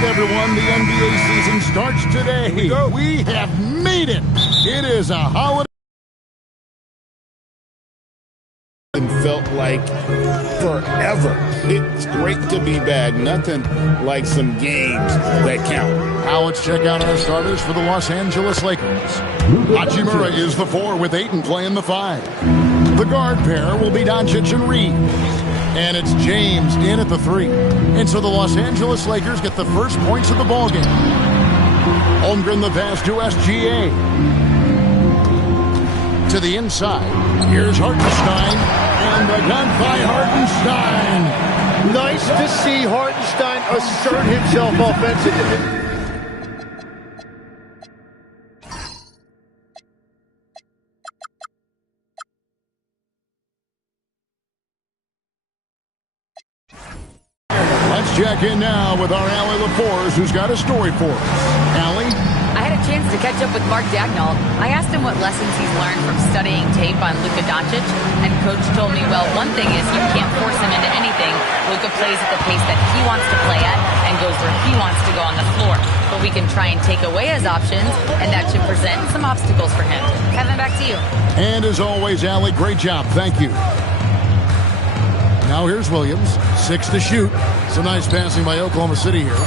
right, everyone, the NBA season starts today. We have made it. It is a holiday. And felt like forever. It's great to be back. Nothing like some games that count. Now let's check out our starters for the Los Angeles Lakers. Hachimura is the 4 with Ayton playing the 5. The guard pair will be Doncic and Reeves. And it's James in at the 3. And so the Los Angeles Lakers get the first points of the ballgame. Holmgren the pass to SGA. To the inside. Here's Hartenstein. And the dunk by Hartenstein. Nice to see Hartenstein assert himself offensively. Let's check in now with our Allie LaForce, who's got a story for us. Allie? I had a chance to catch up with Mark Dagnall. I asked him what lessons he's learned from studying tape on Luka Doncic, and Coach told me, well, one thing is you can't force him into anything. Luka plays at the pace that he wants to play at and goes where he wants to go on the floor. But we can try and take away his options, and that should present some obstacles for him. Kevin, back to you. And as always, Allie, great job. Thank you. Now here's Williams, 6 to shoot. Some nice passing by Oklahoma City here.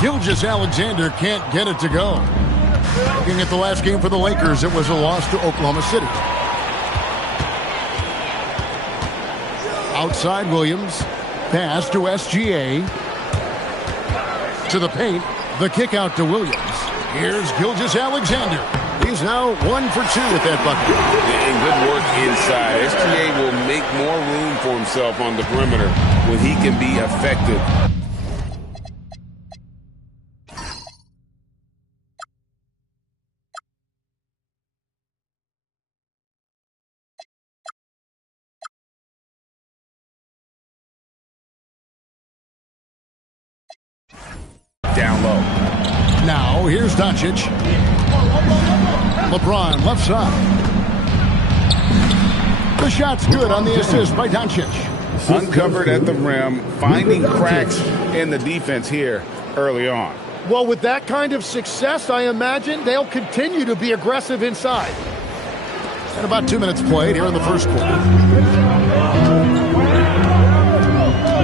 Gilgeous-Alexander can't get it to go. Looking at the last game for the Lakers, it was a loss to Oklahoma City. Outside Williams, pass to SGA. To the paint, the kick out to Williams. Here's Gilgeous-Alexander. He's now 1 for 2 with that bucket. And good work inside. SGA will make more room for himself on the perimeter when he can be effective. Down low. Now here's Doncic. LeBron left side. The shot's good on the assist by Doncic. Uncovered at the rim, finding cracks in the defense here early on. Well, with that kind of success, I imagine they'll continue to be aggressive inside. And about 2 minutes played here in the first quarter.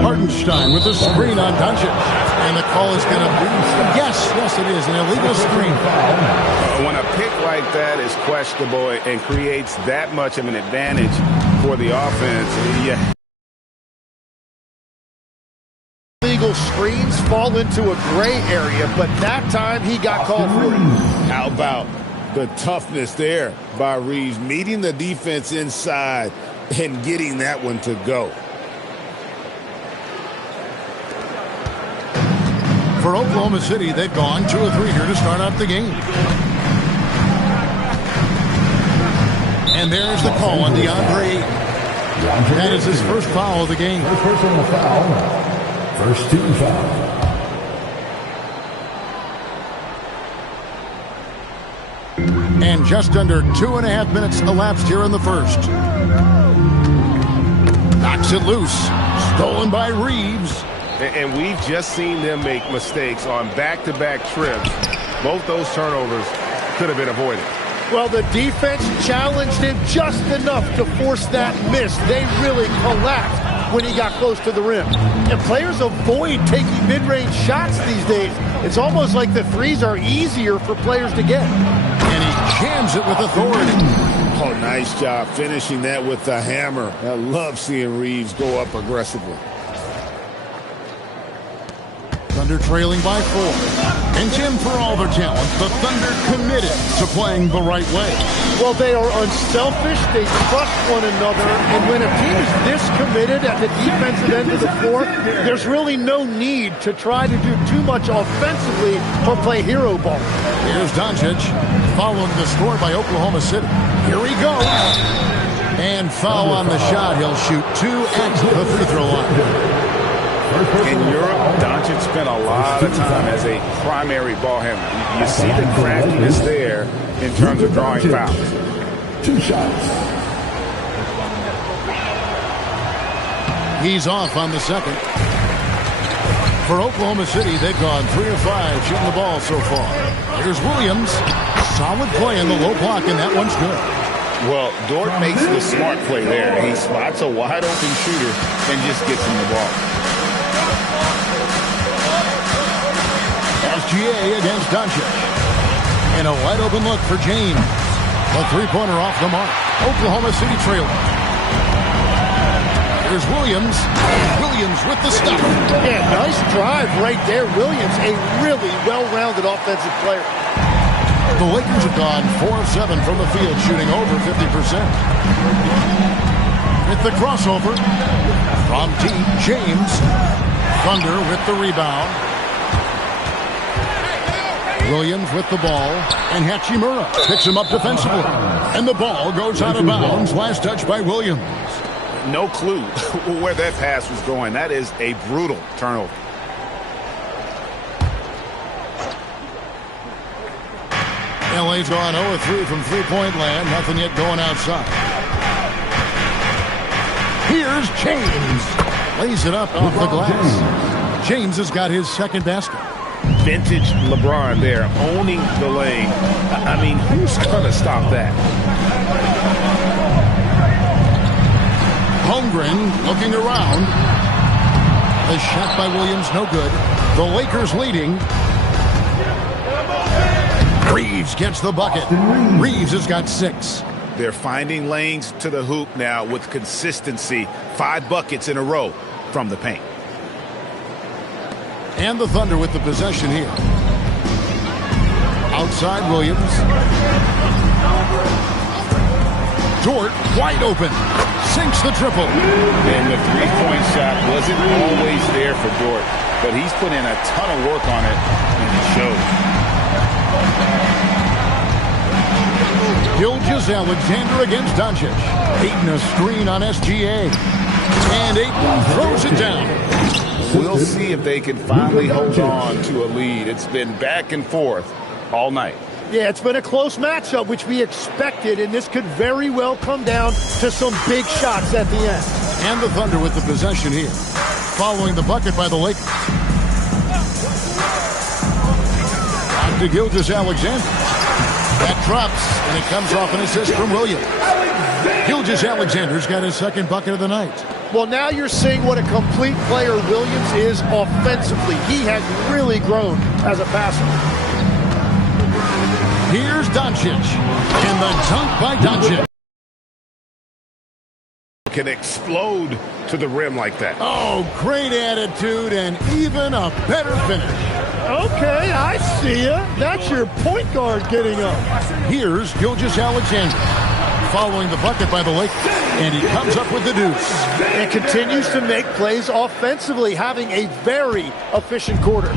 Hartenstein with the screen on Doncic. And the call is going to be, yes, it is, an illegal screen foul. When a pick like that is questionable and creates that much of an advantage for the offense, yeah. Illegal screens fall into a gray area, but that time he got called for it. How about the toughness there by Reeves, meeting the defense inside and getting that one to go. For Oklahoma City, they've gone 2 of 3 here to start out the game. And there's the call on DeAndre Ayton. That is his first foul of the game. First personal foul. First team foul. And just under 2.5 minutes elapsed here in the first. Knocks it loose. Stolen by Reeves. And we've just seen them make mistakes on back-to-back trips. Both those turnovers could have been avoided. Well, the defense challenged him just enough to force that miss. They really collapsed when he got close to the rim. And players avoid taking mid-range shots these days. It's almost like the threes are easier for players to get. And he jams it with authority. Oh, nice job finishing that with the hammer. I love seeing Reeves go up aggressively. Thunder trailing by 4. And Tim, for all their talent, the Thunder committed to playing the right way. Well, they are unselfish. They trust one another. And when a team is this committed at the defensive end of the floor, there's really no need to try to do too much offensively or play hero ball. Here's Doncic following the score by Oklahoma City. Here he goes. And foul on the shot. He'll shoot 2 at the free throw line. In Europe, Doncic spent a lot of time as a primary ball handler. You see the craftiness there in terms of drawing fouls. 2 shots. He's off on the second. For Oklahoma City, they've gone 3 of 5 shooting the ball so far. Here's Williams. Solid play in the low block, and that one's good. Well, Dort makes the smart play there. He spots a wide-open shooter and just gets him the ball. SGA against Doncic. And a wide-open look for James. A three-pointer off the mark. Oklahoma City trailing. Here's Williams. Williams with the stuff. Yeah, nice drive right there. Williams, a really well-rounded offensive player. The Lakers have gone 4 of 7 from the field, shooting over 50%. With the crossover from deep, James. Thunder with the rebound. Williams with the ball, and Hachimura picks him up defensively. And the ball goes out of bounds. Last touch by Williams. No clue where that pass was going. That is a brutal turnover. LA's gone 0-3 from three-point land. Nothing yet going outside. Here's James. Lays it up off the glass. James has got his second basket. Vintage LeBron there, owning the lane. I mean, who's going to stop that? Holmgren looking around. The shot by Williams, no good. The Lakers leading. Reeves gets the bucket. Reeves has got 6. They're finding lanes to the hoop now with consistency. 5 buckets in a row from the paint. And the Thunder with the possession here. Outside Williams. Dort wide open. Sinks the triple. And the three-point shot wasn't always there for Dort, but he's put in a ton of work on it, and it shows. Gilgeous-Alexander against Doncic. Ayton a screen on SGA. And Ayton throws it down. We'll see if they can finally hold on to a lead. It's been back and forth all night. Yeah, it's been a close matchup, which we expected, and this could very well come down to some big shots at the end. And the Thunder with the possession here. Following the bucket by the Lakers. Back to Gilgeous-Alexander. That drops, and it comes off an assist from Williams. Gilgeous-Alexander's got his second bucket of the night. Well, now you're seeing what a complete player Williams is offensively. He has really grown as a passer. Here's Doncic. And the dunk by Doncic. Can explode to the rim like that. Oh, great attitude and even a better finish. Okay, I see ya. That's your point guard getting up. Here's Gilgeous-Alexander. Following the bucket by the Lakers. And he comes up with the deuce. And continues to make plays offensively, having a very efficient quarter.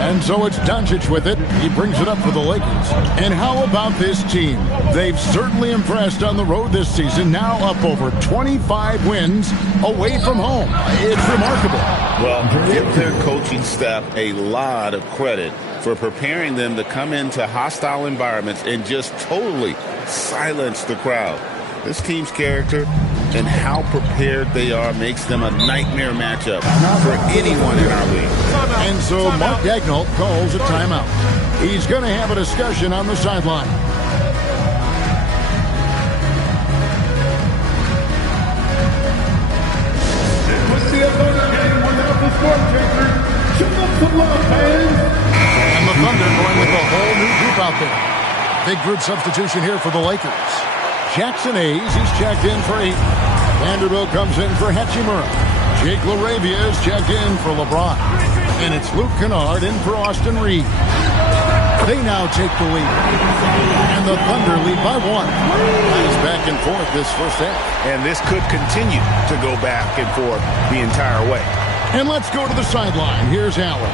And so it's Doncic with it. He brings it up for the Lakers. And how about this team? They've certainly impressed on the road this season. Now up over 25 wins away from home. It's remarkable. Well, give their coaching staff a lot of credit for preparing them to come into hostile environments and just totally silence the crowd. This team's character and how prepared they are makes them a nightmare matchup for anyone in our league. And so Mark Daigneault calls a timeout. He's going to have a discussion on the sideline. And the Thunder going with a whole new group out there. Big group substitution here for the Lakers. Jackson Hayes, he's checked in for 8. Vanderbilt comes in for Hachimura. Jake LaRavia is checked in for LeBron. And it's Luke Kennard in for Austin Reed. They now take the lead. And the Thunder lead by 1. That is back and forth this first half. And this could continue to go back and forth the entire way. And let's go to the sideline. Here's Allen.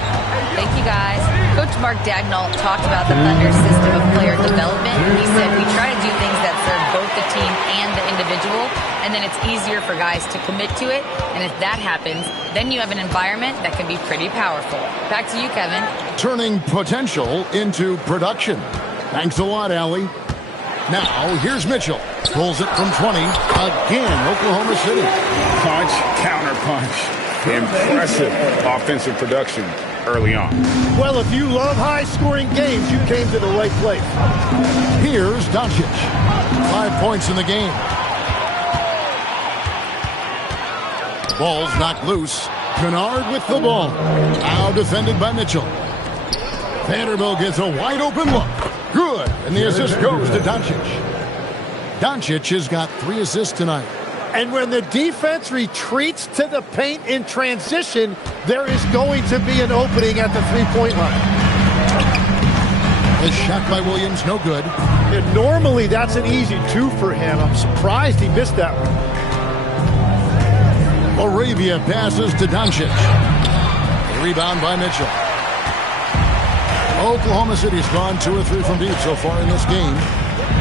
Thank you, guys. Coach Mark Daigneault talked about the Thunder's system of player development. He said we try to do things that serve both the team and the individual, and then it's easier for guys to commit to it. And if that happens, then you have an environment that can be pretty powerful. Back to you, Kevin. Turning potential into production. Thanks a lot, Allie. Now, here's Mitchell. Pulls it from 20. Again, Oklahoma City. Punch, counter punch. Impressive offensive production early on. Well, if you love high-scoring games, you came to the right place. Here's Doncic. 5 points in the game. Ball's knocked loose. Kennard with the ball. Now defended by Mitchell. Vanderbilt gets a wide-open look. Good. And the assist goes to Doncic. Doncic has got 3 assists tonight. And when the defense retreats to the paint in transition, there is going to be an opening at the three-point line. A shot by Williams, no good. And normally that's an easy 2 for him. I'm surprised he missed that one. Arabia passes to Doncic. A rebound by Mitchell. Oklahoma City's gone 2 or 3 from deep so far in this game.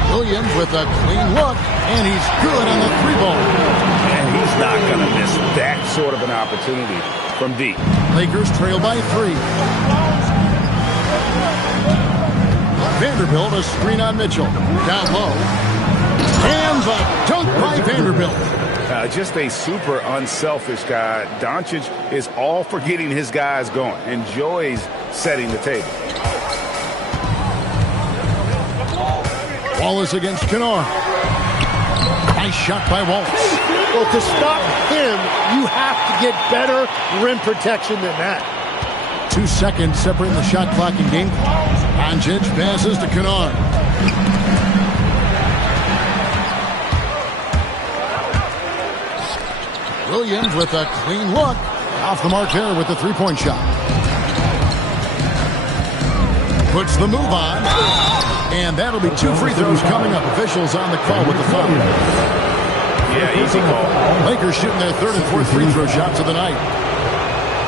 Williams with a clean look, and he's good on the 3-ball. And he's not going to miss that sort of an opportunity from deep. Lakers trail by 3. Vanderbilt, a screen on Mitchell. Down low. And the dunk by Vanderbilt. Just a super unselfish guy. Doncic is all for getting his guys going. Enjoys setting the table. Wallace against Kennard. Nice shot by Wallace. Well, to stop him, you have to get better rim protection than that. 2 seconds separating the shot clock and game clock. Doncic passes to Kennard. Williams with a clean look. Off the mark there with the 3-point shot. Puts the move on. And that'll be 2 free throws coming up. Officials on the call with the foul. Yeah, easy call. Lakers shooting their 3rd and 4th free throw shots of the night.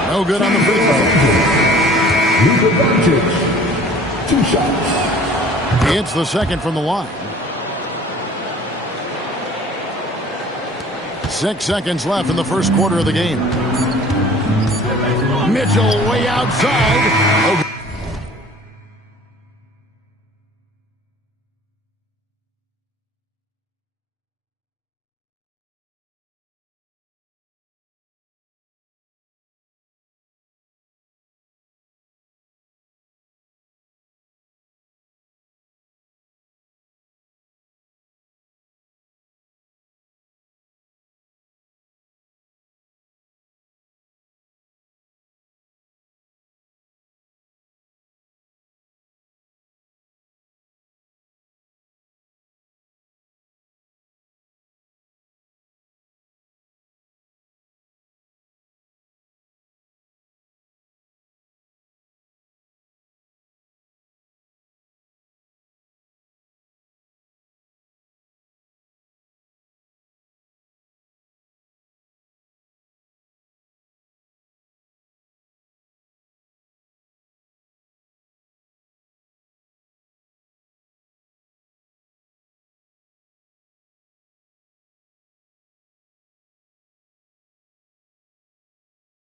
No good on the free throw. 2 shots. He hits the second from the line. 6 seconds left in the first quarter of the game. Mitchell way outside.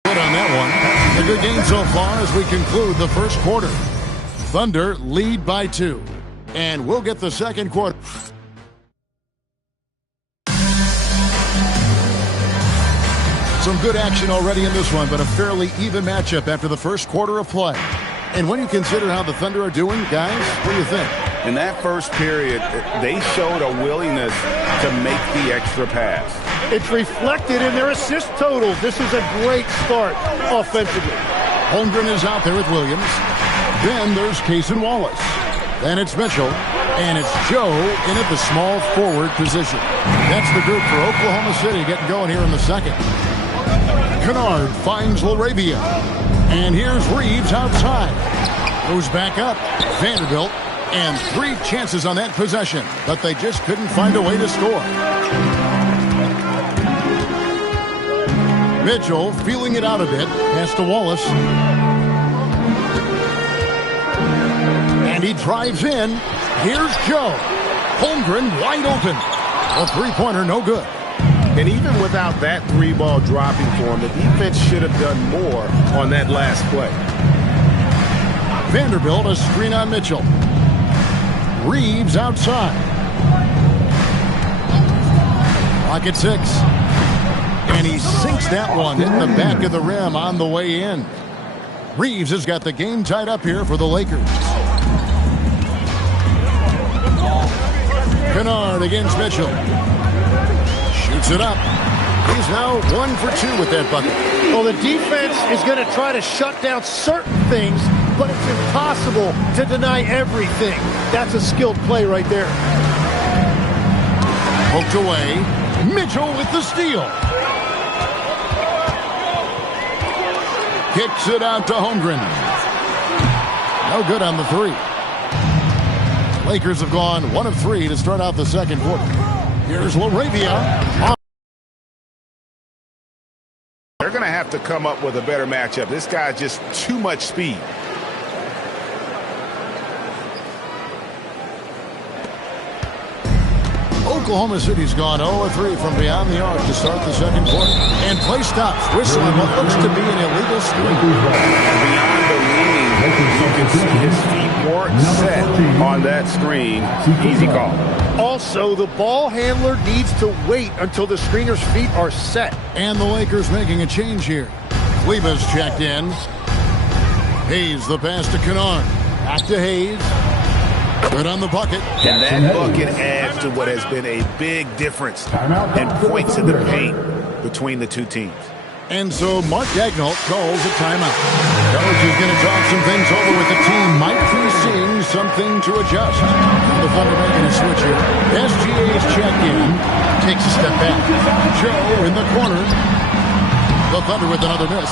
On that one. A good game so far as we conclude the first quarter. Thunder lead by 2. And we'll get the second quarter. Some good action already in this one, but a fairly even matchup after the first quarter of play. And when you consider how the Thunder are doing, guys, what do you think? In that first period, they showed a willingness to make the extra pass. It's reflected in their assist totals. This is a great start offensively. Holmgren is out there with Williams. Then there's Cason Wallace. Then it's Mitchell. And it's Joe in at the small forward position. That's the group for Oklahoma City getting going here in the second. Kennard finds LaRavia. And here's Reeves outside. Goes back up. Vanderbilt. And 3 chances on that possession. But they just couldn't find a way to score. Mitchell feeling it out a bit. Pass to Wallace. And he drives in. Here's Joe. Holmgren wide open. A 3-pointer, no good. And even without that 3-ball dropping for him, the defense should have done more on that last play. Vanderbilt, a screen on Mitchell. Reeves outside. Clock at 6. And he sinks that one in the back of the rim on the way in. Reeves has got the game tied up here for the Lakers. Kennard against Mitchell. Shoots it up. He's now 1 for 2 with that bucket. Well, the defense is going to try to shut down certain things, but it's impossible to deny everything. That's a skilled play right there. Poked away. Mitchell with the steal. Kicks it out to Holmgren. No good on the three. Lakers have gone 1 of 3 to start out the second quarter. Here's LaRavia. They're going to have to come up with a better matchup. This guy's just too much speed. Oklahoma City's gone 0-3 from beyond the arc to start the second quarter. And play stops. Whistling what looks to be an illegal screen. Beyond the wing, you can see his feet weren't set on that screen. Easy call. Also, the ball handler needs to wait until the screener's feet are set. And the Lakers making a change here. Kleba's checked in. Hayes the pass to Kennard. Back to Hayes. Good on the bucket. And that bucket adds to what has been a big difference in points in the paint between the two teams. And so Mark Daigneault calls a timeout. Coach is going to talk some things over with the team. Might be seeing something to adjust. The Thunder making a switch here. SGA's checked in. Takes a step back. Joe in the corner. The Thunder with another miss.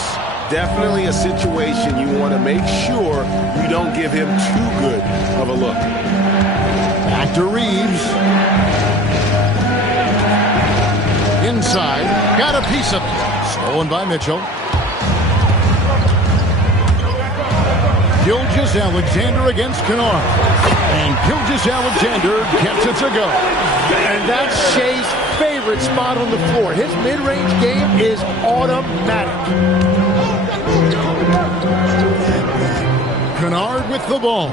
Definitely a situation you want to make sure you don't give him too good of a look. Back to Reeves. Inside. Got a piece of it. Stolen by Mitchell. Gilgeous-Alexander against Kennard. And Gilgeous-Alexander gets it to go. And that's Shea's favorite spot on the floor. His mid-range game is automatic. Kennard with the ball.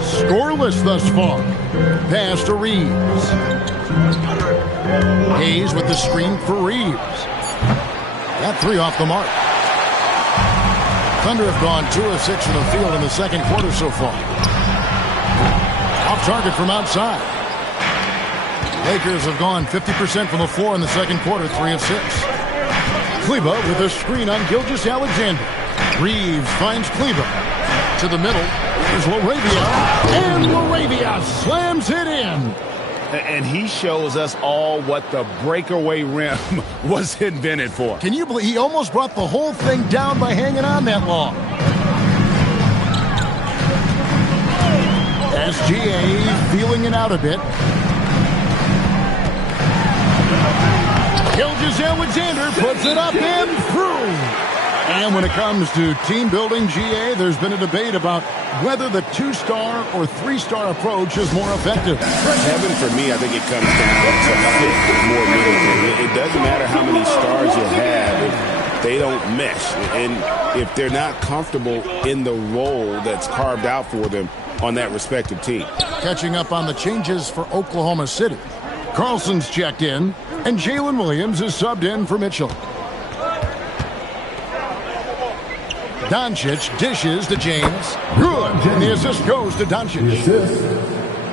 Scoreless thus far. Pass to Reeves. Hayes with the screen for Reeves. That 3 off the mark. Thunder have gone 2 of 6 from the field in the second quarter so far. Off target from outside. Lakers have gone 50% from the floor in the second quarter, 3 of 6. Kleba with a screen on Gilgeous-Alexander. Reeves finds Kleba. To the middle. There's LaRavia. And LaRavia slams it in. And he shows us all what the breakaway rim was invented for. Can you believe he almost brought the whole thing down by hanging on that long? SGA feeling it out a bit. Gilgeous-Alexander puts it up and through. And when it comes to team building, GA, there's been a debate about whether the 2-star or 3-star approach is more effective. Heaven for me, I think it comes down to fit more meaningfully. It doesn't matter how many stars you have if they don't mesh. And if they're not comfortable in the role that's carved out for them on that respective team. Catching up on the changes for Oklahoma City. Carlson's checked in, and Jalen Williams is subbed in for Mitchell. Doncic dishes to James. Good. And the assist goes to Doncic.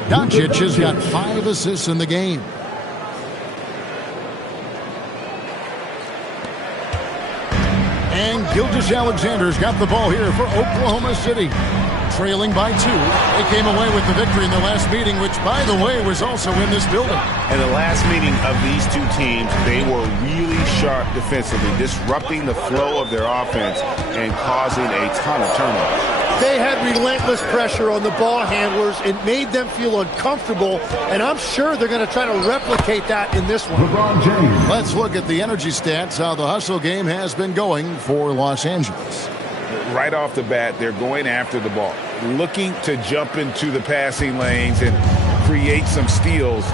Doncic has got 5 assists in the game. And Gilgeous-Alexander's got the ball here for Oklahoma City. Trailing by 2. They came away with the victory in the last meeting, which, by the way, was also in this building. In the last meeting of these two teams, they were really sharp defensively, disrupting the flow of their offense and causing a ton of turnovers. They had relentless pressure on the ball handlers. It made them feel uncomfortable, and I'm sure they're going to try to replicate that in this one. Let's look at the energy stats, how the hustle game has been going for Los Angeles. Right off the bat, they're going after the ball, looking to jump into the passing lanes and create some steals.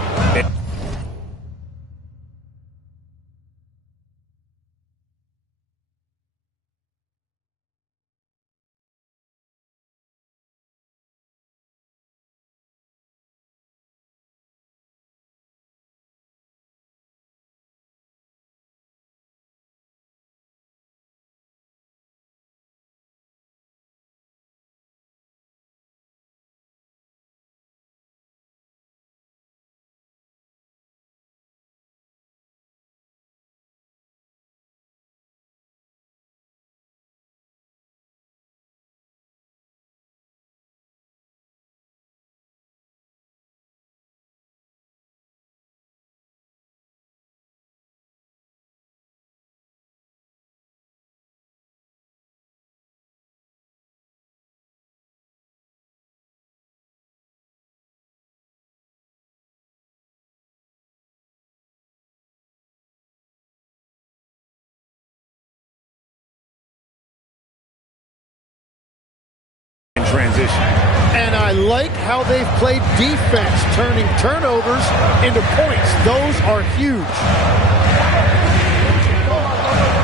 transition. And I like how they've played defense, turning turnovers into points. Those are huge.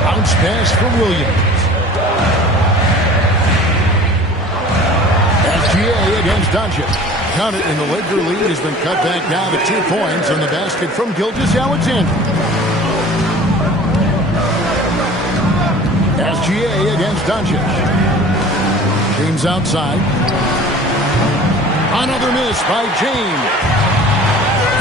Bounce pass from Williams. SGA against Doncic. Count it, and the Laker lead has been cut back down to 2 points on the basket from Gilgeous-Alexander. SGA against Doncic. James outside. Another miss by James.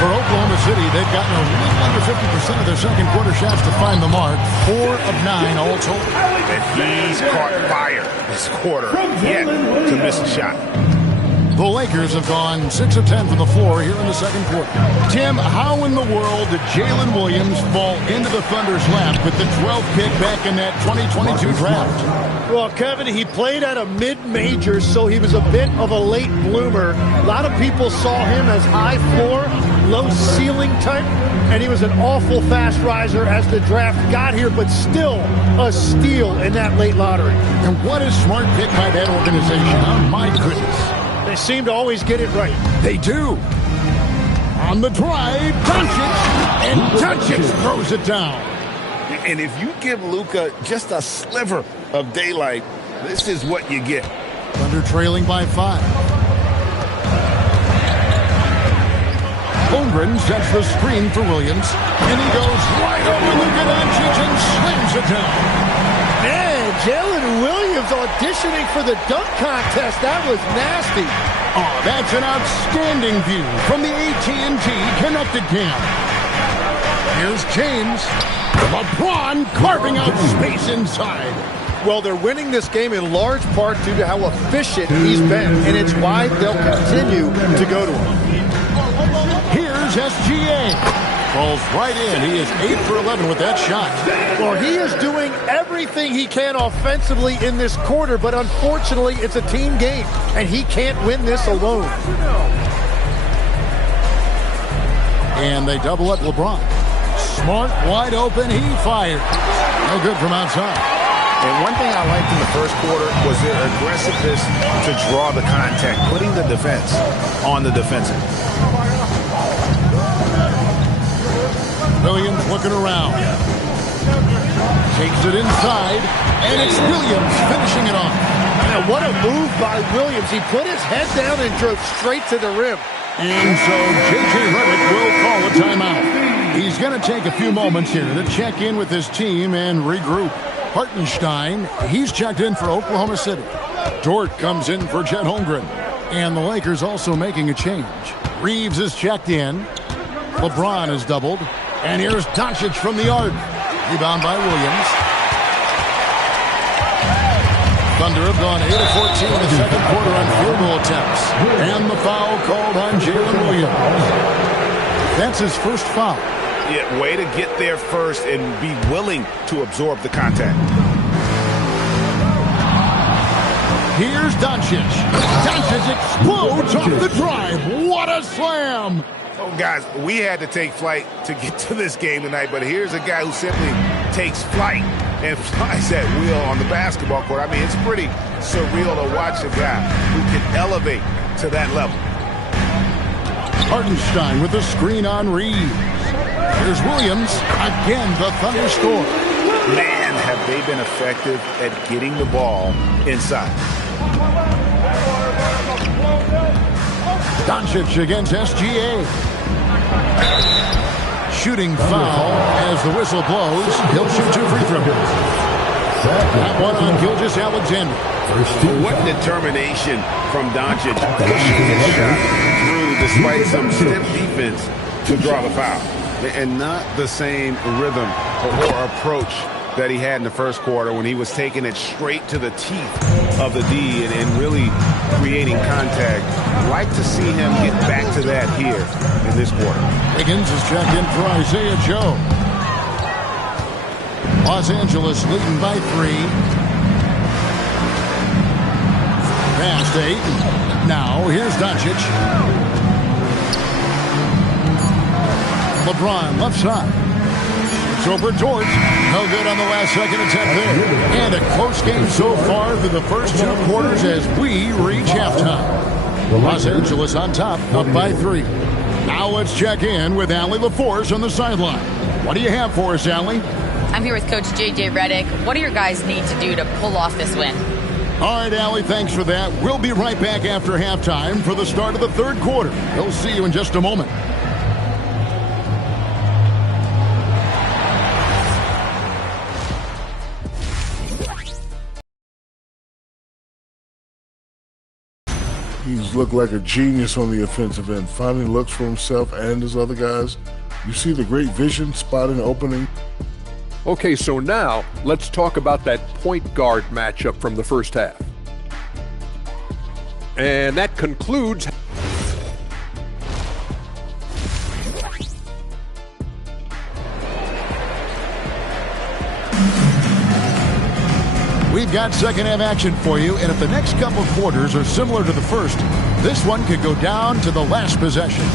For Oklahoma City, they've gotten a little under 50% of their second quarter shots to find the mark. 4 of 9 all told. And he's caught fire this quarter yet to miss a shot. The Lakers have gone 6 of 10 from the floor here in the second quarter. Tim, how in the world did Jalen Williams fall into the Thunder's lap with the 12th pick back in that 2022 draft? Well, Kevin, he played at a mid-major, so he was a bit of a late bloomer. A lot of people saw him as high floor, low ceiling type, and he was an awful fast riser as the draft got here, but still a steal in that late lottery. And what a smart pick by that organization. Oh, my goodness. They seem to always get it right. They do. On the drive, Doncic, and Doncic throws it down. And if you give Luka just a sliver of daylight, this is what you get. Thunder trailing by 5. Holmgren sets the screen for Williams, and he goes right over Luka Doncic and slams it down. Man, Jalen Williams auditioning for the dunk contest. That was nasty. Oh, that's an outstanding view from the AT&T Connected Cam. Here's James. LeBron carving out space inside. Well, they're winning this game in large part due to how efficient he's been, and it's why they'll continue to go to him. Here's SGA. Falls right in. He is 8 for 11 with that shot. Well, he is doing everything he can offensively in this quarter, but unfortunately, it's a team game, and he can't win this alone. And they double up LeBron. Smart, wide open, he fired. No good from outside. And one thing I liked in the first quarter was their aggressiveness to draw the contact, putting the defense on the defensive. Williams looking around. Takes it inside, and it's Williams finishing it off. Now, what a move by Williams. He put his head down and drove straight to the rim. And so J.J. Redick will call a timeout. He's going to take a few moments here to check in with his team and regroup. Hartenstein, he's checked in for Oklahoma City. Dort comes in for Chet Holmgren. And the Lakers also making a change. Reeves is checked in. LeBron is doubled. And here's Doncic from the arc. Rebound by Williams. Thunder have gone 8 of 14 in the second quarter on field goal attempts. And the foul called on Jalen Williams. That's his first foul. Yeah, way to get there first and be willing to absorb the contact. Here's Doncic. Doncic explodes off the drive. What a slam! Oh, guys, we had to take flight to get to this game tonight, but here's a guy who simply takes flight and flies that wheel on the basketball court. I mean, it's pretty surreal to watch a guy who can elevate to that level. Hartenstein with the screen on Reeves. Here's Williams. Again, the Thunder score. Man, have they been effective at getting the ball inside. Doncic against SGA. Shooting foul as the whistle blows. He'll shoot 2 free throws. That one on Gilgeous-Alexander. What determination from Doncic pushing his shot through despite some stiff defense to draw the foul. And not the same rhythm or approach that he had in the first quarter when he was taking it straight to the teeth of the D and really creating contact. Like to see him get back to that here in this quarter. Higgins is checked in for Isaiah Joe. Los Angeles leading by 3. Pass to Ayton. Now here's Doncic. LeBron left side. over towards. No good on the last second attempt there. And a close game so far through the first 2 quarters as we reach halftime. Los Angeles on top, up by 3. Now let's check in with Allie LaForce on the sideline. What do you have for us, Allie? I'm here with Coach J.J. Redick. What do your guys need to do to pull off this win? All right, Allie, thanks for that. We'll be right back after halftime for the start of the third quarter. We'll see you in just a moment. He's looked like a genius on the offensive end, finding looks for himself and his other guys. You see the great vision, spotting the opening. Okay, so now let's talk about that point guard matchup from the first half. And that concludes. We've got second half action for you, and if the next couple quarters are similar to the first, this one could go down to the last possession.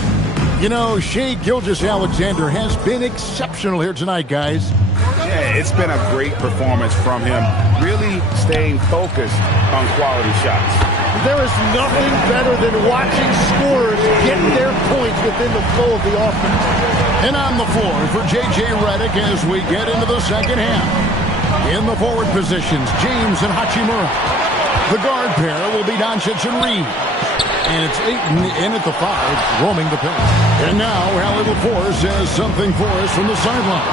You know, Shai Gilgeous-Alexander has been exceptional here tonight, guys. Yeah, it's been a great performance from him, really staying focused on quality shots. There is nothing better than watching scorers get their points within the flow of the offense. And on the floor for J.J. Redick as we get into the second half. In the forward positions, James and Hachimura. The guard pair will be Doncic and Reed. And it's Ayton in at the 5, roaming the paint. And now, Allie LaForce says something for us from the sideline.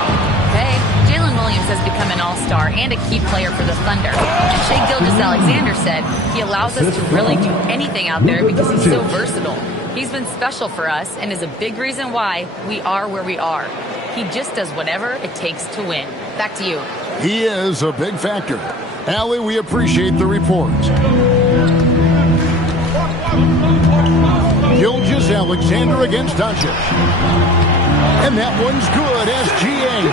Okay, Jalen Williams has become an all-star and a key player for the Thunder. And Shai Gilgeous-Alexander said he allows us to really do anything out there because he's so versatile. He's been special for us and is a big reason why we are where we are. He just does whatever it takes to win. Back to you. He is a big factor. Allie, we appreciate the report. Gilgeous-Alexander against Doncic. And that one's good, SGA.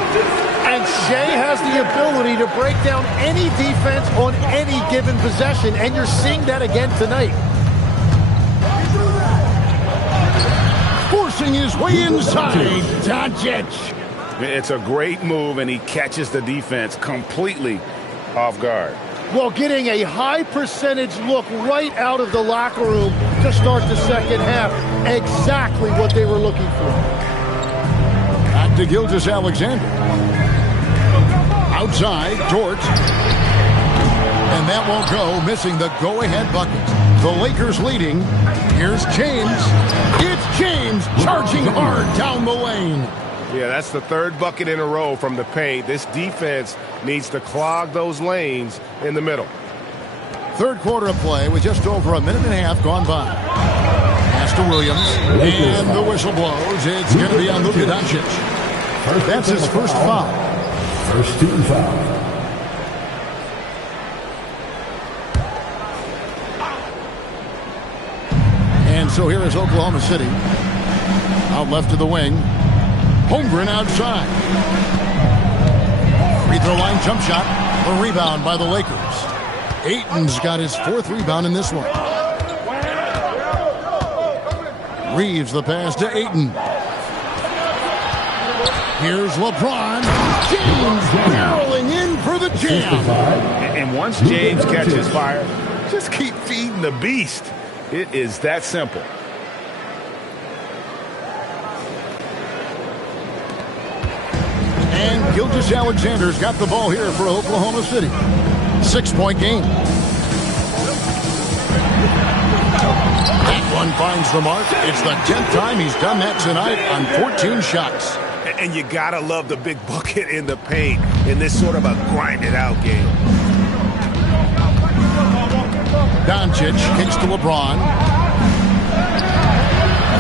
And Shai has the ability to break down any defense on any given possession, and you're seeing that again tonight. Forcing his way inside, Doncic. It's a great move, and he catches the defense completely off guard. Well, getting a high percentage look right out of the locker room to start the second half. Exactly what they were looking for. Back to Gilgeous-Alexander. Outside, Dort. And that won't go, missing the go-ahead bucket. The Lakers leading. Here's James. It's James charging hard down the lane. Yeah, that's the third bucket in a row from the paint. This defense needs to clog those lanes in the middle. Third quarter of play with just over a minute and a half gone by. Pass to Williams. And the whistle blows. It's going to be on Luka Doncic. That's his first foul. First team foul. And so here is Oklahoma City. Out left to the wing. Holmgren outside. Free throw line jump shot. The rebound by the Lakers. Ayton's got his 4th rebound in this one. Reeves the pass to Ayton. Here's LeBron. James barreling in for the jam. And once James catches fire, just keep feeding the beast. It is that simple. And Gilgeous-Alexander's got the ball here for Oklahoma City. 6-point game. That one finds the mark. It's the 10th time he's done that tonight on 14 shots. And you gotta love the big bucket in the paint in this sort of a grinded-out game. Doncic kicks to LeBron.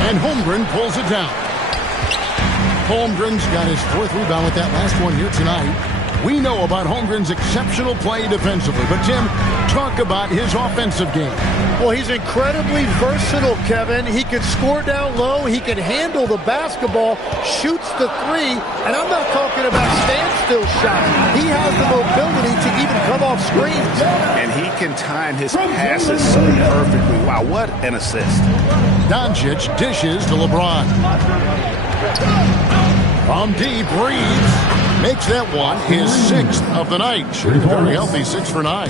And Holmgren pulls it down. Holmgren's got his 4th rebound with that last one here tonight. We know about Holmgren's exceptional play defensively, but Tim, talk about his offensive game. Well, he's incredibly versatile, Kevin. He can score down low, he can handle the basketball, shoots the 3, and I'm not talking about standstill shots. He has the mobility to even come off screens. And he can time his passes so perfectly. Wow, what an assist. Doncic dishes to LeBron. From deep, Reeves. Makes that one his 6th of the night. Should be very healthy, 6 for 9.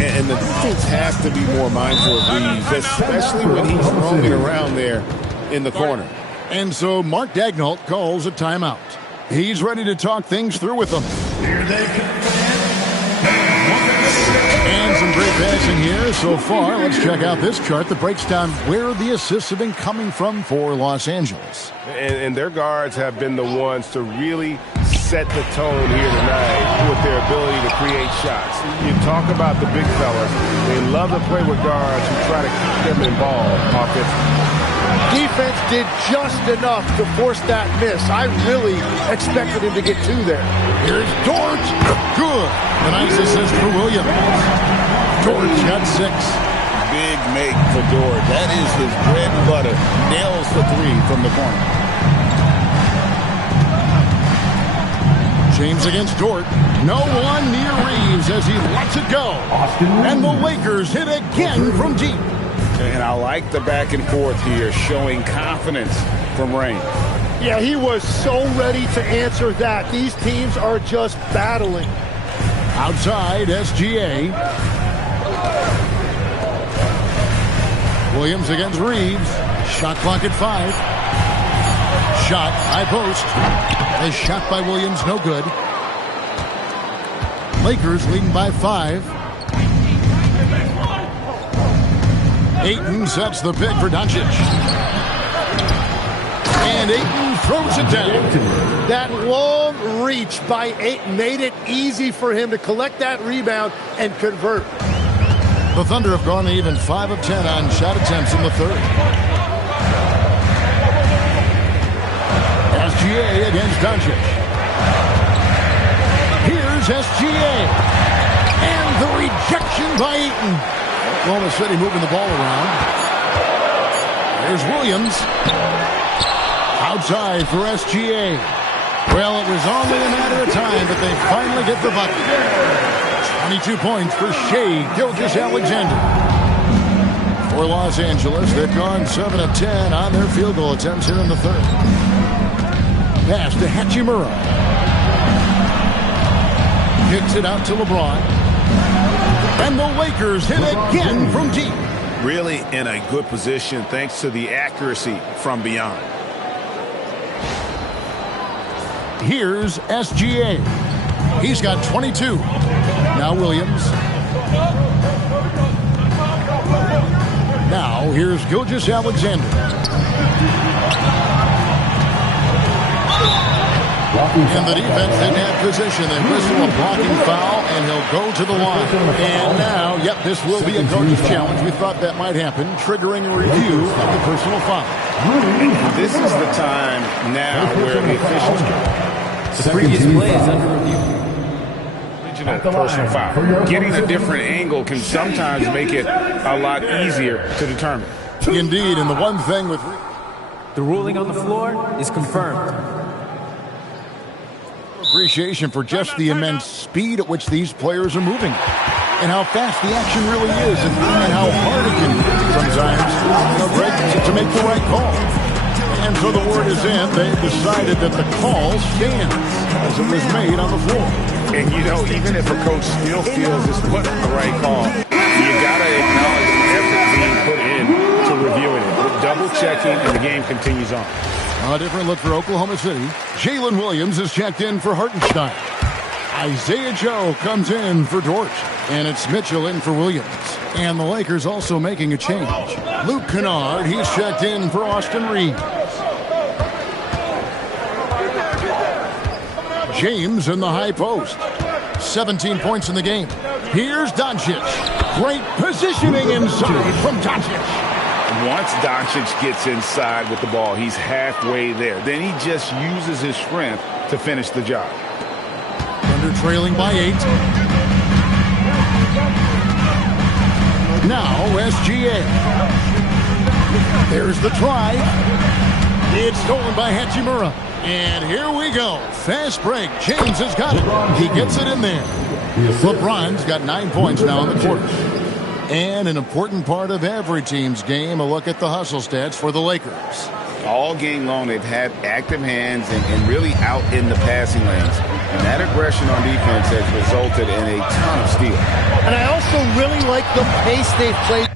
And the defense has to be more mindful of Reeves, especially when he's roaming around there in the corner. And so Mark Daigneault calls a timeout. He's ready to talk things through with them. Here they come. And some great passing here so far. Let's check out this chart that breaks down where the assists have been coming from for Los Angeles. And their guards have been the ones to really set the tone here tonight with their ability to create shots. You talk about the big fellas. They love to play with guards who try to keep them involved offensively. Defense did just enough to force that miss. I really expected him to get 2 there. Here's Dort. Good. The nice assist for Williams. Dort got 6. Big make for Dort. That is his bread and butter. Nails the 3 from the corner. James against Dort. No one near Reeves as he lets it go. And the Lakers hit again from deep. And I like the back and forth here, showing confidence from Rain. Yeah, he was so ready to answer that. These teams are just battling. Outside, SGA. Williams against Reeves. Shot clock at 5. Shot, high post. A shot by Williams, no good. Lakers leading by 5. Ayton sets the pick for Doncic. And Ayton throws it down. That long reach by Ayton made it easy for him to collect that rebound and convert. The Thunder have gone even 5 of 10 on shot attempts in the third. SGA against Doncic. Here's SGA. And the rejection by Ayton. Oklahoma City moving the ball around. There's Williams. Outside for SGA. Well, it was only a matter of time, but they finally get the bucket. 22 points for Shea Gilgeous-Alexander. For Los Angeles, they've gone 7 of 10 on their field goal attempts here in the third. Pass to Hachimura. Kicks it out to LeBron. And the Lakers hit again from deep. Really in a good position thanks to the accuracy from beyond. Here's SGA. He's got 22. Now Williams. Now here's Gilgeous-Alexander. And the defense didn't have position. They whistle a blocking foul, and he'll go to the line. And now, yep, this will be a coach's challenge. We thought that might happen, triggering a review of the personal foul. This is the time now where the officials The previous play is under review. personal foul. Getting a different angle can sometimes make it a lot easier to determine. Indeed, and the one thing with... The ruling on the floor is confirmed. Appreciation for just the immense speed at which these players are moving and how fast the action really is and how hard it can be sometimes to make the right call. And so the word is in. They've decided that the call stands as it was made on the floor. And, you know, even if a coach still feels this wasn't the right call, you got to acknowledge the effort being put in to reviewing it. Double-checking, and the game continues on. A different look for Oklahoma City. Jalen Williams is checked in for Hartenstein. Isaiah Joe comes in for Dort. And it's Mitchell in for Williams. And the Lakers also making a change. Luke Kennard, he's checked in for Austin Reeves. James in the high post. 17 points in the game. Here's Doncic. Great positioning inside from Doncic. Once Doncic gets inside with the ball, he's halfway there. Then he just uses his strength to finish the job. Thunder trailing by 8. Now SGA. There's the try. It's stolen by Hachimura. And here we go. Fast break. James has got it. He gets it in there. LeBron's got 9 points now in the quarter. And an important part of every team's game, a look at the hustle stats for the Lakers. All game long, they've had active hands and really out in the passing lanes. And that aggression on defense has resulted in a ton of steals. And I also really like the pace they've played.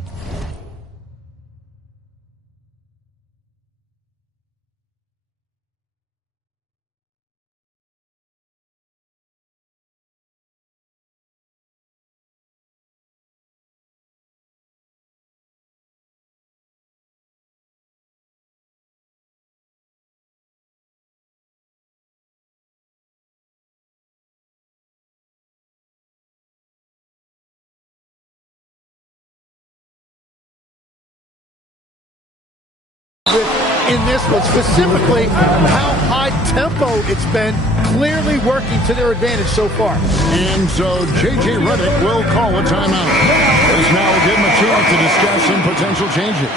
In this one, specifically how high tempo it's been, clearly working to their advantage so far. And so J.J. Redick will call a timeout. As now we'll give him a chance to discuss some potential changes.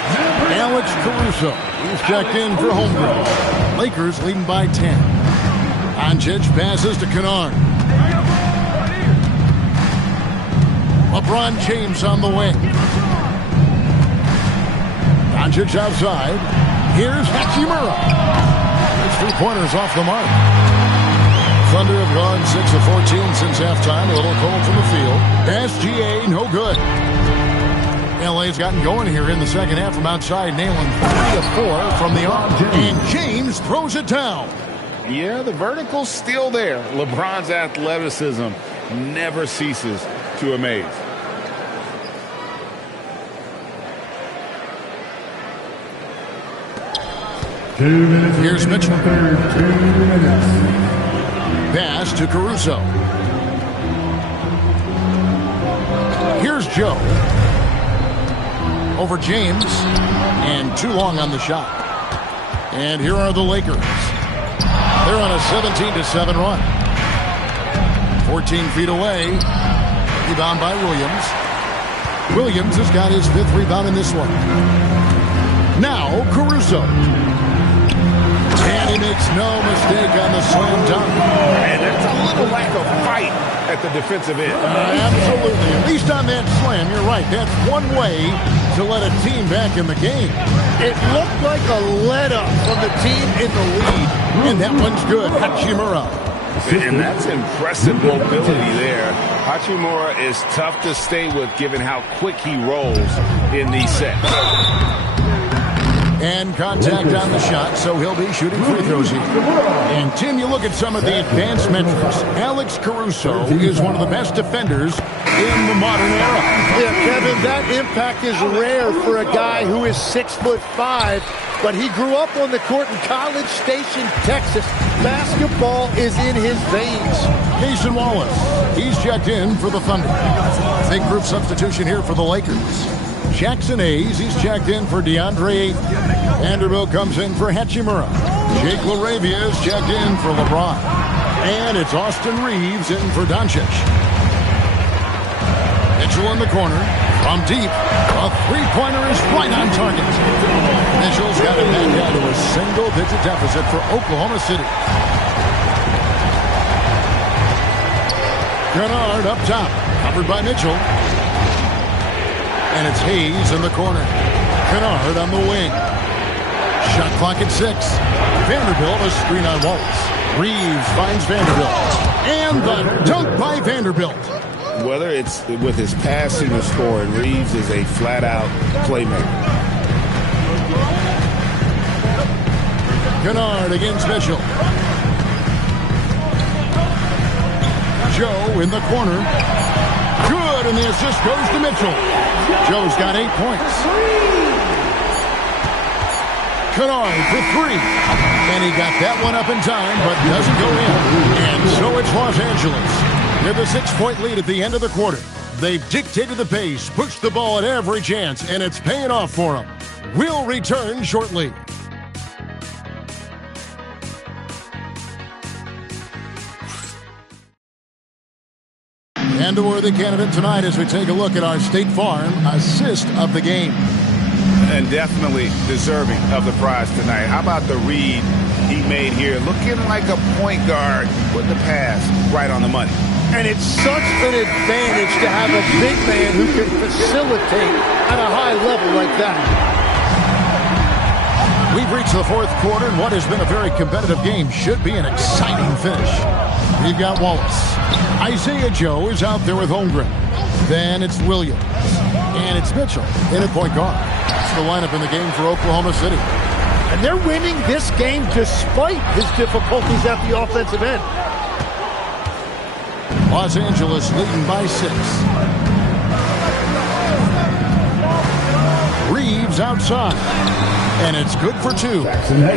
Alex Caruso is checked in for home ground. Lakers leading by 10. Doncic passes to Kennard. LeBron James on the wing. Doncic outside. Here's Hachimura. His three-pointers off the mark. Thunder have gone 6 of 14 since halftime. A little cold from the field. SGA, no good. LA's gotten going here in the second half from outside, nailing 3 of 4 from the arc. And James throws it down. Yeah, the vertical's still there. LeBron's athleticism never ceases to amaze. Here's Mitchell. Pass to Caruso. Here's Joe. Over James. And too long on the shot. And here are the Lakers. They're on a 17-7 run. 14 feet away. Rebound by Williams. Williams has got his 5th rebound in this one. Now Caruso. And he makes no mistake on the slam dunk. And there's a little lack of fight at the defensive end. Absolutely. At least on that slam, you're right. That's one way to let a team back in the game. It looked like a let-up from the team in the lead. And that one's good. Hachimura. And that's impressive mobility there. Hachimura is tough to stay with given how quick he rolls in these sets. And contact on the shot, so he'll be shooting free throws here. And, Tim, you look at some of the advanced metrics. Alex Caruso is one of the best defenders in the modern era. Yeah, Kevin, that impact is rare for a guy who is 6'5", but he grew up on the court in College Station, Texas. Basketball is in his veins. Mason Wallace, he's checked in for the Thunder. Big group substitution here for the Lakers. Jackson Hayes, he's checked in for DeAndre Ayton. Vanderbilt comes in for Hachimura. Jake LaRavia is checked in for LeBron. And it's Austin Reeves in for Doncic. Mitchell in the corner. From deep, a three-pointer is right on target. Mitchell's got it back down to a single-digit deficit for Oklahoma City. Kennard up top, covered by Mitchell. And it's Hayes in the corner. Kennard on the wing. Shot clock at 6. Vanderbilt a screen on Wallace. Reeves finds Vanderbilt. And the dunk by Vanderbilt. Whether it's with his passing or scoring, Reeves is a flat-out playmaker. Kennard against Mitchell. Joe in the corner. Good, and the assist goes to Mitchell. Joe's got 8 points. Kennard for 3. And he got that one up in time, but doesn't go in. And so it's Los Angeles with a 6-point lead at the end of the quarter. They've dictated the pace, pushed the ball at every chance, and it's paying off for them. We'll return shortly. And a worthy candidate tonight as we take a look at our State Farm assist of the game. And definitely deserving of the prize tonight. How about the read he made here? Looking like a point guard with the pass right on the money. And it's such an advantage to have a big man who can facilitate at a high level like that. We've reached the fourth quarter, and what has been a very competitive game should be an exciting finish. We've got Wallace. Isaiah Joe is out there with Holmgren. Then it's Williams. And it's Mitchell in at point guard. That's the lineup in the game for Oklahoma City. And they're winning this game despite his difficulties at the offensive end. Los Angeles leading by 6. Reeves outside. And it's good for 2.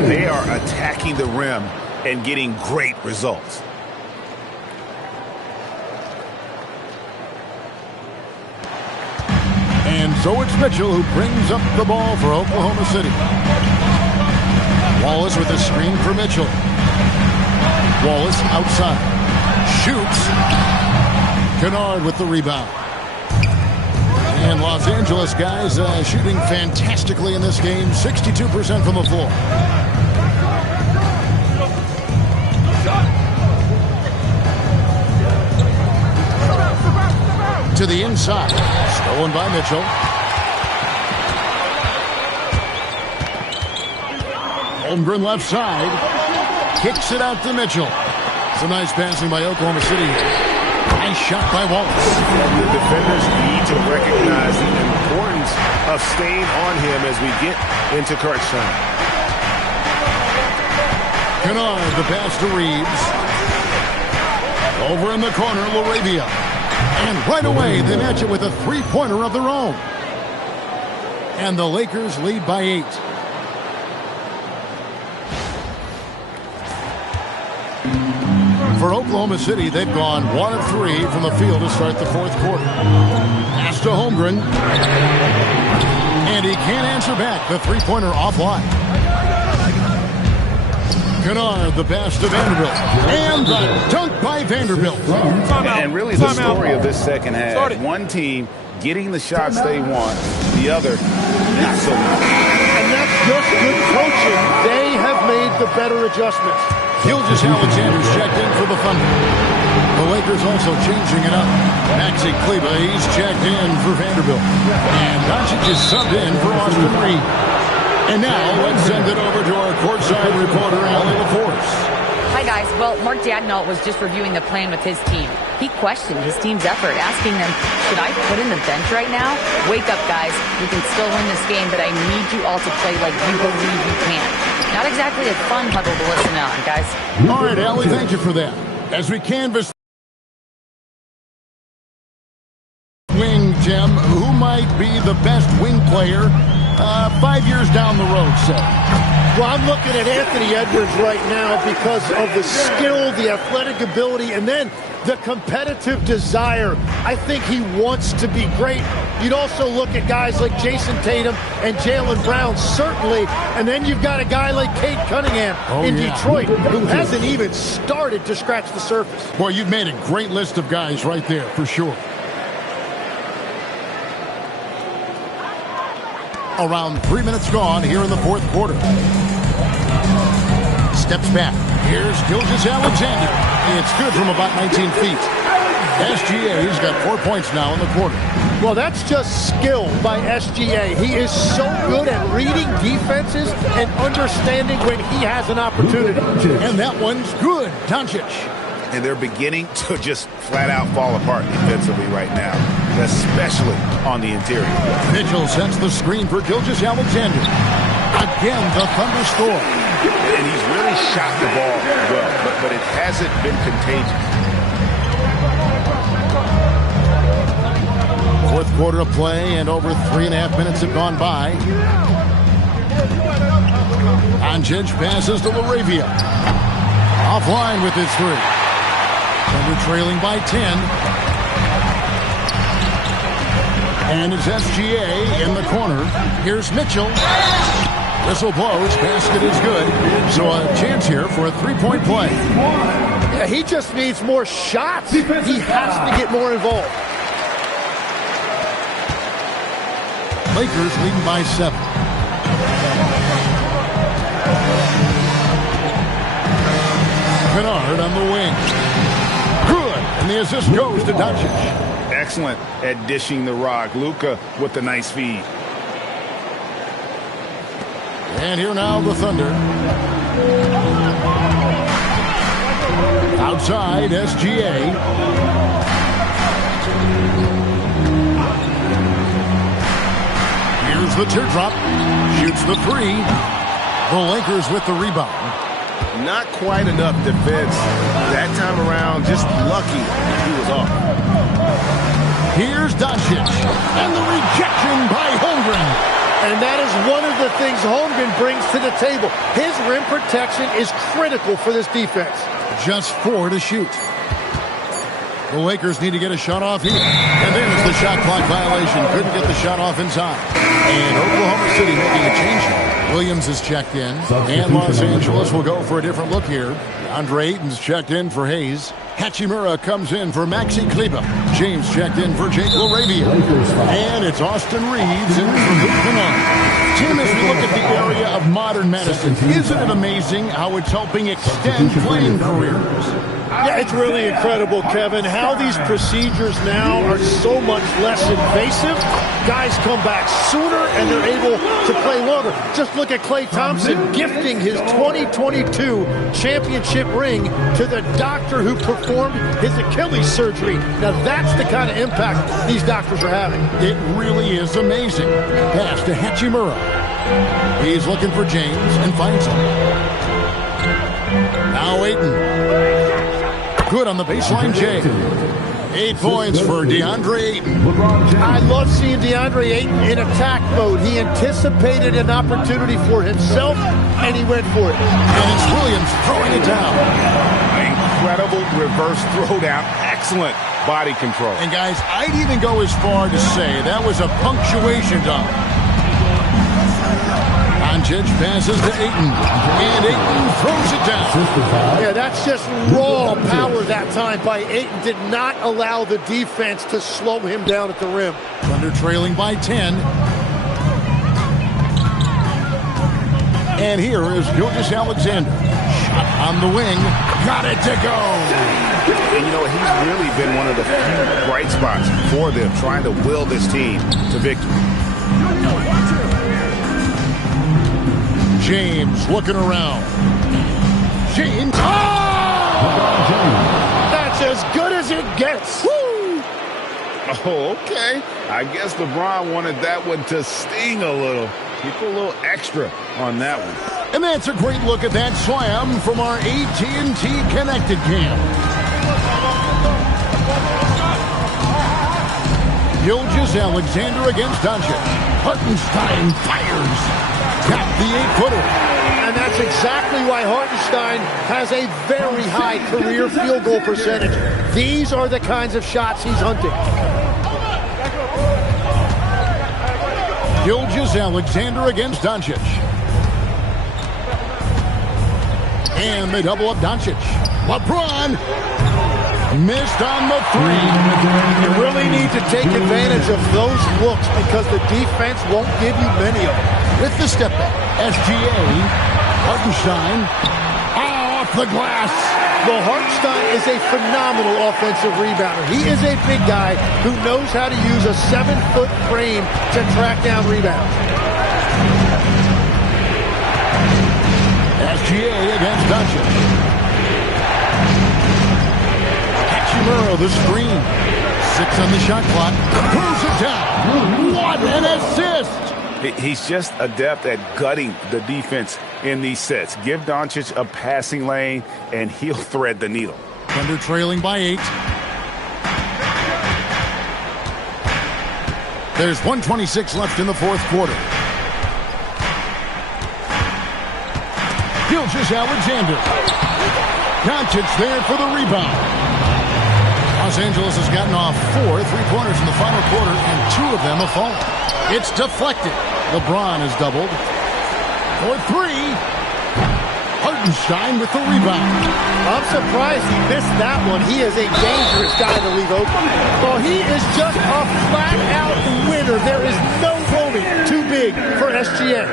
They are attacking the rim and getting great results. And so it's Mitchell who brings up the ball for Oklahoma City. Wallace with a screen for Mitchell. Wallace outside. Shoots. Kennard with the rebound. And Los Angeles guys shooting fantastically in this game. 62% from the floor. To the inside. Stolen by Mitchell. Holmgren left side. Kicks it out to Mitchell. It's a nice passing by Oklahoma City. Nice shot by Wallace. The defenders need to recognize the importance of staying on him as we get into crunch time. Kennard, the pass to Reeves. Over in the corner, Laravia. And right away, they match it with a three-pointer of their own. And the Lakers lead by 8. For Oklahoma City, they've gone 1 of 3 from the field to start the fourth quarter. Pass to Holmgren. And he can't answer back. The three-pointer offline. Kennard, the pass to Vanderbilt. And the dunk by Vanderbilt. And really the story of this second half. One team getting the shots they want, the other not so much. And that's just good coaching. They have made the better adjustments. Gilgeous-Alexander's checked in for the Thunder. The Lakers also changing it up. Maxi Kleber, he's checked in for Vanderbilt. And Doncic is subbed in for Austin Reeves. And now let's send it over to our courtside reporter, Allie LaForce. Hi, guys. Well, Mark Daigneault was just reviewing the plan with his team. He questioned his team's effort, asking them, should I put in the bench right now? Wake up, guys. We can still win this game, but I need you all to play like you believe you can. Not exactly a fun huddle to listen on, guys. All right, Allie, thank you for that. As we canvass wing, Jim, who might be the best wing player 5 years down the road, say? Well, I'm looking at Anthony Edwards right now because of the skill, the athletic ability, and then the competitive desire. I think he wants to be great. You'd also look at guys like Jason Tatum and Jaylen Brown, certainly. And then you've got a guy like Cade Cunningham in Detroit who hasn't even started to scratch the surface. Boy, you've made a great list of guys right there, for sure. Around 3 minutes gone here in the fourth quarter. Steps back. Here's Gilgeous-Alexander. It's good from about 19 feet. SGA's got 4 points now in the quarter. Well, that's just skill by SGA. He is so good at reading defenses and understanding when he has an opportunity. And that one's good. Doncic. And they're beginning to just flat out fall apart defensively right now, especially on the interior. Mitchell sets the screen for Gilgeous-Alexander. Again, the thunderstorm. And he's really shot the ball well, but it hasn't been contagious. Fourth quarter of play, and over 3.5 minutes have gone by. Doncic passes to Laravia. Offline with his three. Thunder trailing by 10. And it's SGA in the corner. Here's Mitchell. Whistle blows. Basket is good. So a chance here for a three-point play. Yeah, he just needs more shots. He has to get more involved. Lakers leading by 7. Kennard on the wing. Good. And the assist goes to Doncic. Excellent at dishing the rock. Luka with the nice feed. And here now the Thunder. Outside, SGA. Here's the teardrop. Shoots the three. The Lakers with the rebound. Not quite enough defense that time around. Just lucky he was off. Here's Doncic. And the rejection by Holmgren. And that is one of the things Holmgren brings to the table. His rim protection is critical for this defense. Just 4 to shoot. The Lakers need to get a shot off here. And there's the shot clock violation. Couldn't get the shot off inside. And Oklahoma City making a change here. Williams is checked in. And Los Angeles will go for a different look here. Andre Ayton's checked in for Hayes. Hachimura comes in for Maxi Kleber. James checked in for Jake LaRavia. And it's Austin Reeves in for Luke Kennard. Tim, as we look at the area of modern medicine, isn't it amazing how it's helping extend playing careers? Yeah, it's really incredible, Kevin, how these procedures now are so much less invasive. Guys come back sooner and they're able to play longer. Just look at Klay Thompson gifting his 2022 championship ring to the doctor who performed his Achilles surgery. Now that's the kind of impact these doctors are having. It really is amazing. Pass to Hachimura. He's looking for James and finds him. Now Ayton. Good on the baseline, Jay. 8 points for DeAndre Ayton. I love seeing DeAndre Ayton in attack mode. He anticipated an opportunity for himself, and he went for it. And it's Williams throwing it down. Incredible reverse throwdown. Excellent body control. And, guys, I'd even go as far to say that was a punctuation dunk. Doncic passes to Ayton, and Ayton throws it down. Yeah, that's just raw power that time by Ayton. Did not allow the defense to slow him down at the rim. Thunder trailing by 10. And here is Gilgeous-Alexander. Shot on the wing. Got it to go. And, you know, he's really been one of the few bright spots for them, trying to will this team to victory. James looking around. James. Oh! That's as good as it gets. Woo! Oh, okay. I guess LeBron wanted that one to sting a little. He put a little extra on that one. And that's a great look at that slam from our AT&T Connected Cam. Gilgeous-Alexander against Doncic. Hartenstein fires. Got the 8-footer. And that's exactly why Hartenstein has a very high career field goal percentage. These are the kinds of shots he's hunting. Gilgeous-Alexander against Doncic. And they double up Doncic. LeBron missed on the 3. You really need to take advantage of those looks because the defense won't give you many of them. With the step back, SGA, Hartenstein, off the glass. Well, Hartenstein is a phenomenal offensive rebounder. He is a big guy who knows how to use a 7-foot frame to track down rebounds. SGA against Doncic. Hachimura, the screen. 6 on the shot clock. Throws it down. What an assist! He's just adept at gutting the defense in these sets. Give Doncic a passing lane, and he'll thread the needle. Thunder trailing by 8. There's 1:26 left in the fourth quarter. Gilgeous-Alexander. Doncic there for the rebound. Los Angeles has gotten off 4 3-pointers in the final quarter, and 2 of them have fallen. It's deflected. LeBron is doubled. For 3. Hartenstein with the rebound. I'm surprised he missed that one. He is a dangerous guy to leave open. Well, he is just a flat-out winner. There is no roaming too big for SGA.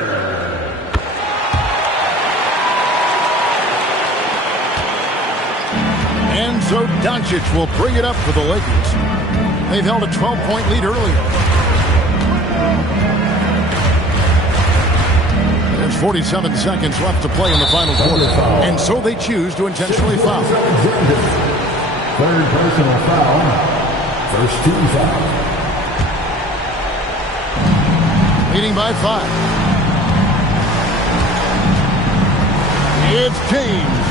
And so Doncic will bring it up for the Lakers. They've held a 12-point lead earlier. There's 47 seconds left to play in the final quarter. And so they choose to intentionally foul. Third personal foul. First team foul. Leading by 5. It's James.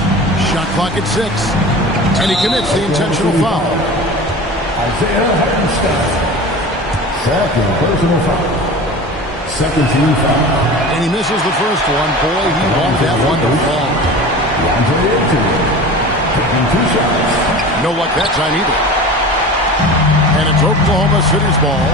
Shot clock at 6. And he commits the intentional foul. Isaiah Hartenstein. Second personal foul. Second team foul. And he misses the first one. Boy, he wanted that one to fall. Taking 2 shots. No luck that time either. And it's Oklahoma City's ball.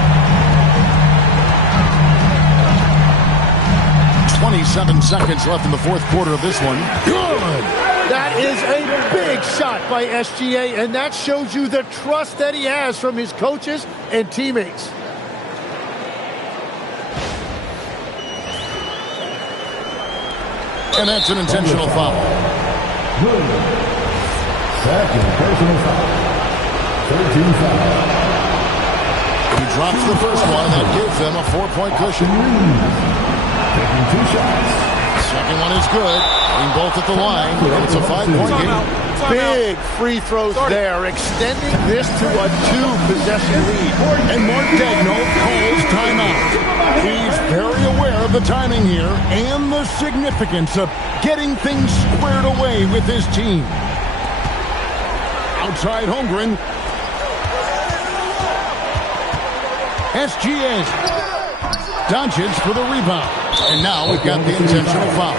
27 seconds left in the fourth quarter of this one. Good! That is a big shot by SGA, and that shows you the trust that he has from his coaches and teammates. And that's an intentional foul. Second personal foul. 13 foul. He drops the first one, and that gives them a 4-point cushion. Taking 2 shots. Second one is good. Aim both at the line, and it's a 5-point game. Big free throws there, extending this to a 2-possession lead. And Mark Daigneault calls timeout. He's very aware of the timing here and the significance of getting things squared away with his team. Outside Holmgren. SGA. Doncic for the rebound. And now we've got the intentional foul.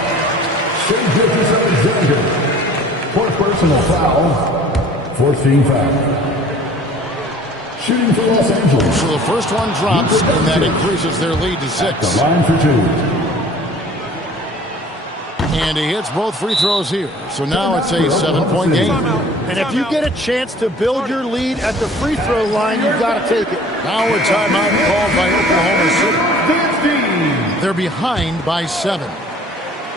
Fourth personal foul. Fourth team foul. Shooting for Los Angeles. So the first one drops, and that increases their lead to 6. The line for 2. And he hits both free throws here. So now it's a 7-point game. And if you get a chance to build your lead at the free throw line, you've got to take it. Now a timeout called by Oklahoma City. They're behind by 7.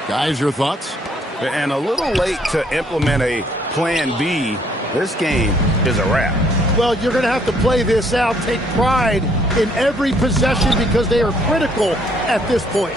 Guys, your thoughts? And a little late to implement a plan B. This game is a wrap. Well, you're going to have to play this out, take pride in every possession because they are critical at this point.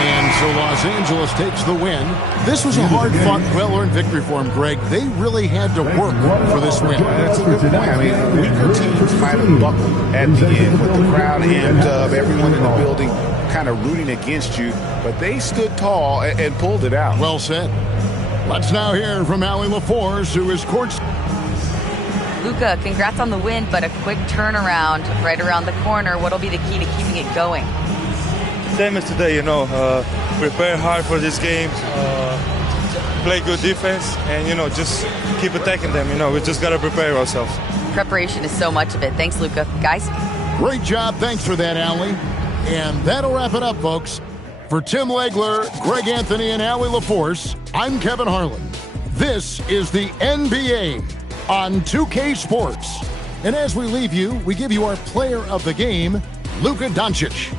And so Los Angeles takes the win. This was a hard-fought, well-earned victory for them, Greg. They really had to work for this win. That's a good point. I mean, weaker teams might have buckled at the end with the crowd amped up, everyone in the building kind of rooting against you, but they stood tall and pulled it out. Well said. Let's now hear from Allie LaForce, who is court. Luka, congrats on the win, but a quick turnaround right around the corner. What'll be the key to keeping it going? Same as today, prepare hard for this game, play good defense, and, just keep attacking them. We just got to prepare ourselves. Preparation is so much of it. Thanks, Luka. Guys? Great job. Thanks for that, Allie. And that'll wrap it up, folks. For Tim Legler, Greg Anthony, and Allie LaForce, I'm Kevin Harlan. This is the NBA on 2K Sports. And as we leave you, we give you our player of the game, Luka Doncic.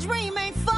Dream ain't fun.